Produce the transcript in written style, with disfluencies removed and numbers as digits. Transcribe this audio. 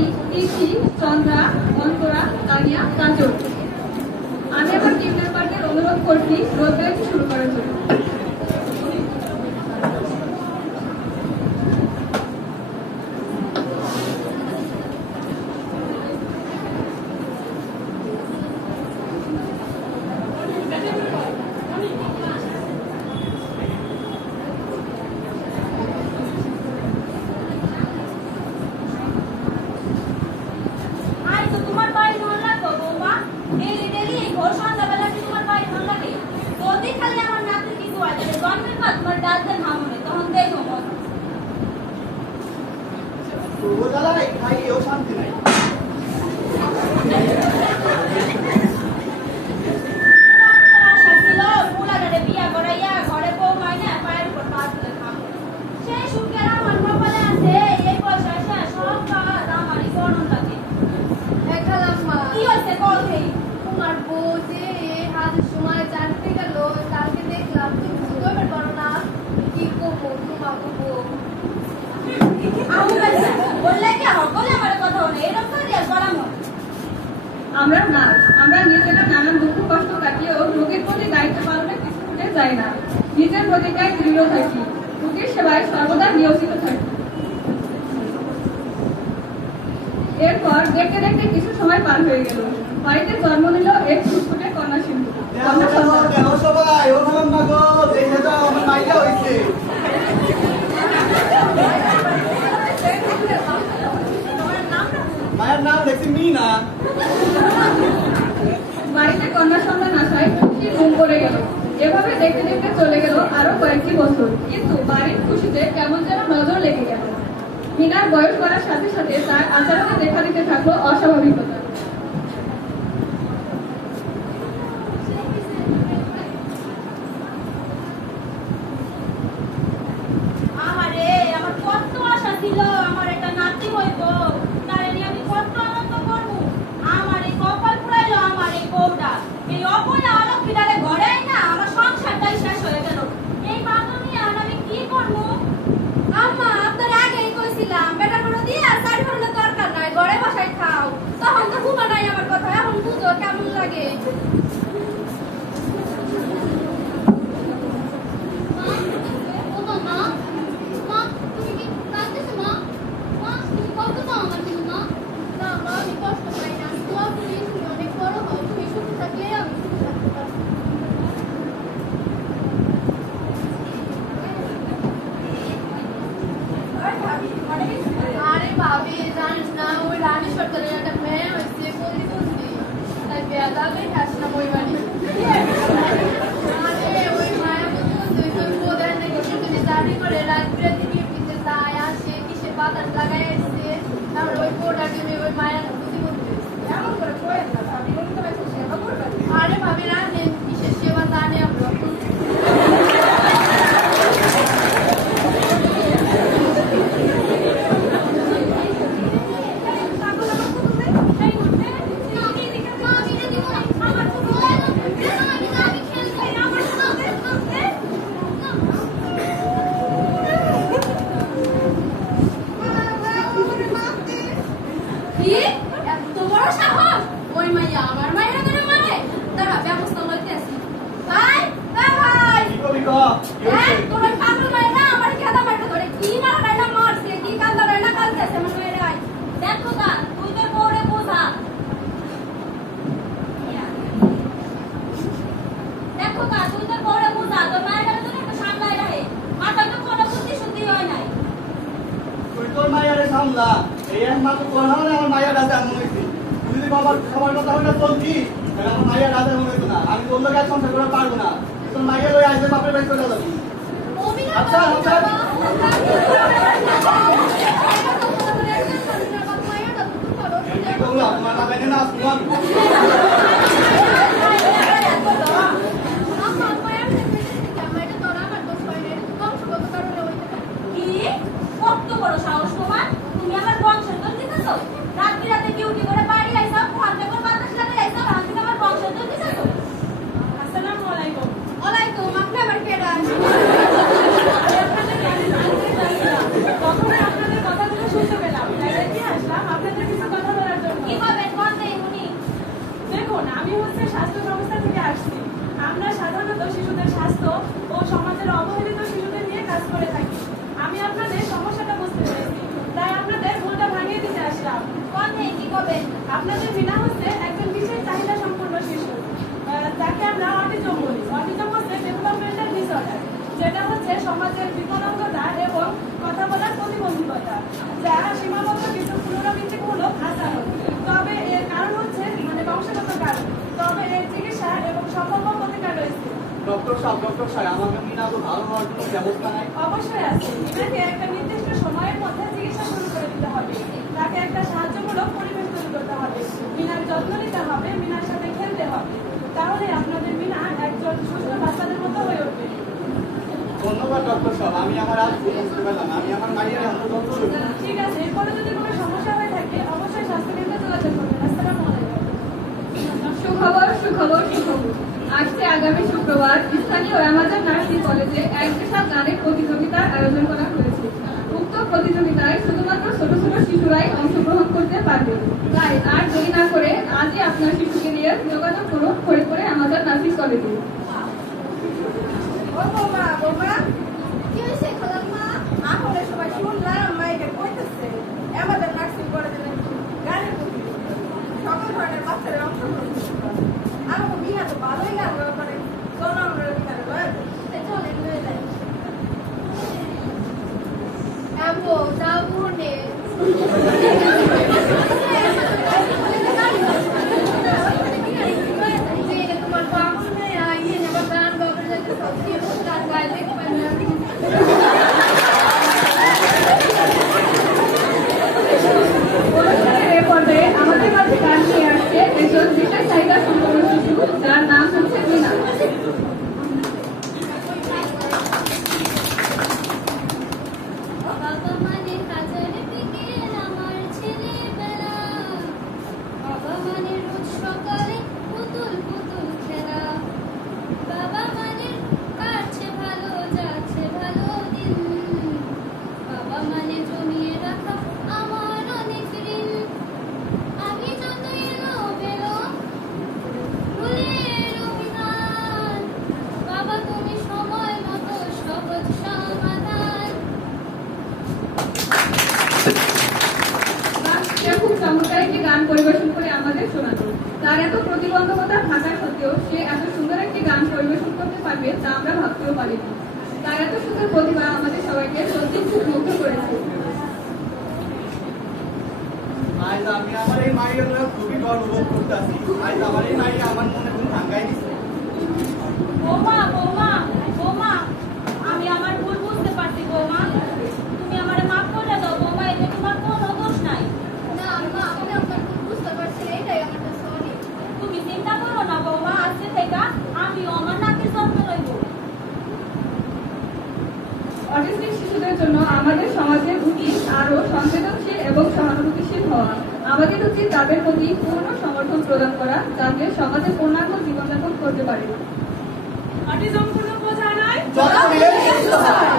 রানী, তিথি, চন্দ্রা, অন্তরা, তানিয়া, কাজল। আমি আবার টিম মেম্বারদের অনুরোধ করছি রোল প্লেটি শুরু করার জন্য। আমরা নিজেরা নানান দুঃখ কষ্ট কাটিয়েও রোগীর প্রতি দায়িত্ব পালনে পিছুটে যাই না। নিজের প্রতিজ্ঞায় দৃঢ় থাকি, রোগীর সেবায় সর্বদা নিয়োজিত থাকি। এরপর দেখতে দেখতে কিছু সময় পার হয়ে গেল। বাড়িতে জন্ম নিল এক ফুটফুটে কন্যা সিন্ধু। বাড়িতে কন্যা সন্তান আসায় খুশি ঘুম পড়ে গেল। এভাবে দেখতে দেখতে চলে গেল আরো কয়েকটি বছর, কিন্তু বাড়ির খুশিতে কেমন যেন নজর লেগে গেল। মিনার বয়স বাড়ার সাথে সাথে তার আচরণে দেখা দিতে থাকলো অস্বাভাবিকতা। আপনাদের কথাগুলো শুনতে পেলাম, কি আসলাম আপনাদের বাংলাদেশের স্বাস্থ্য সংস্থা থেকে আসছি। আমরা সাধারণত শিশুদের স্বাস্থ্য ও সমাজের অবহেলিত শিশুদের নিয়ে কাজ করে থাকি। আমি আপনাদের সমস্যাটা বুঝতে পেরেছি, তাই আপনাদের ভুলটা ভাঙিয়ে দিতে আসলাম। কি করবেন? আপনাদের বিনা হচ্ছে একজন বিশেষ চাহিদা সম্পন্ন শিশু, যাকে আমরা অটিজম বলি। অটিজম হচ্ছে ডেভেলপমেন্টাল ডিসঅর্ডার, যেটা হচ্ছে সমাজের বিকলাঙ্গতা এবং কথা বলার প্রতিবন্ধকতা, যা সীমাবদ্ধ কিন্তু পুনরাবৃত্তিমূলক আচরণ। তবে এর কারণ হচ্ছে বংশগত কারণ। তবে এর চিকিৎসা এবং সম্ভাব্য প্রতিকার রয়েছে। ডক্টর সাহেব, আমাকে মিনা তো ভালো হওয়ার কোনো ব্যবস্থা নাই? অবশ্যই আছে। মিনাকে একটা নির্দিষ্ট সময়ের মধ্যে চিকিৎসা শুরু করে দিতে হবে। তাকে একটা সাহায্যমূলক পরিবেশ তৈরি করতে হবে। মিনার যত্ন নিতে হবে, মিনার সাথে খেলতে হবে। তাহলে আপনাদের মিনা একজন সুস্থ বাচ্চাদের মতো হয়ে উঠবে। ধন্যবাদ ডক্টর সাহেব, আমি আমার আজ বুঝতে পারলাম। আমি আমার মায়ের যত্ন নেব। ঠিক আছে, এরপরে যদি কোনো সমস্যা হয়ে থাকে অবশ্যই স্বাস্থ্যকেন্দ্রে যোগাযোগ করবেন। আসসালামু আলাইকুম। সুখবর। আজকে আগামী শুক্রবার স্থানীয় অ্যামাজন নার্সিং কলেজে এক বিশাল গানের প্রতিযোগিতার আয়োজন করা হয়েছে। উক্ত প্রতিযোগিতায় শুধুমাত্র ছোট ছোট শিশুরাই অংশগ্রহণ করতে পারবে। তাই আর দেরি না করে আজই আপনার শিশুকে নিয়ে যোগাযোগ করুন ফরিদপুরে অ্যামাজন নার্সিং কলেজে। কি হয়েছে খালাম্মা? আমরা সবাই শুনলাম মাইকে কইতেছে আমাদের নার্সিং কলেজে নাকি গানের প্রতিযোগিতা, সকল ধরনের বাচ্চারা অংশগ্রহণ করতে পারবে। আমার বিহা তো ভালোই গান করে, চলো আমরা বিহারে চলেন লয়ে যাই। যাও ঘুরে তোমার বাবু নেই ইয়ে নেবার গান বাবার যাতে সবচেয়ে গান গায়ে দেখবেন আমাদের মাঝে গান নিয়ে আসছে একজন বিশেষ চাহিদা সম্পন্ন শিশু, যার নাম হচ্ছে মিনা। খুব চমৎকার একটি গান পরিবেশন করে আমাদের শোনাতো। তার এত প্রতিবন্ধকতা থাকা সত্ত্বেও সে এত সুন্দর একটি গান পরিবেশন করতে পারবে তা আমরা ভাবতেও পারিনি। তার এত সুন্দর প্রতিভা আমাদের সবাইকে সত্যি খুব মুগ্ধ করেছে। আজ আমি আমার এই মায়ের খুবই গর্ব বোধ করতেছি। আজ আমার এই মায়ের আমার মনে কোনো ভাঙ্গাই দিচ্ছে। বৌমা, আমি আমার ভুল বুঝতে পারছি। বৌমা, তুমি আমারে মাফ করে দাও। বৌমা, এতে তোমার কোনো দোষ নাই। না আম্মা, আমি আপনার বুঝতে পারছি না, এটাই আমার সরি। তুমি চিন্তা করো না বৌমা, আজকে থেকে আমি আমার নাকের যত্ন লইব। অটিস্টিক শিশুদের জন্য আমাদের সমাজের উচিত আরো সংবেদনশীল এবং সহানুভূতিশীল হওয়া। আমাদের উচিত তাদের প্রতি পূর্ণ সমর্থন প্রদান করা, যাতে সমাজে পূর্ণাঙ্গ জীবনযাপন করতে পারে। অটিজম কোনো বোঝা নয়, যত্ন নিলে সুস্থ হয়।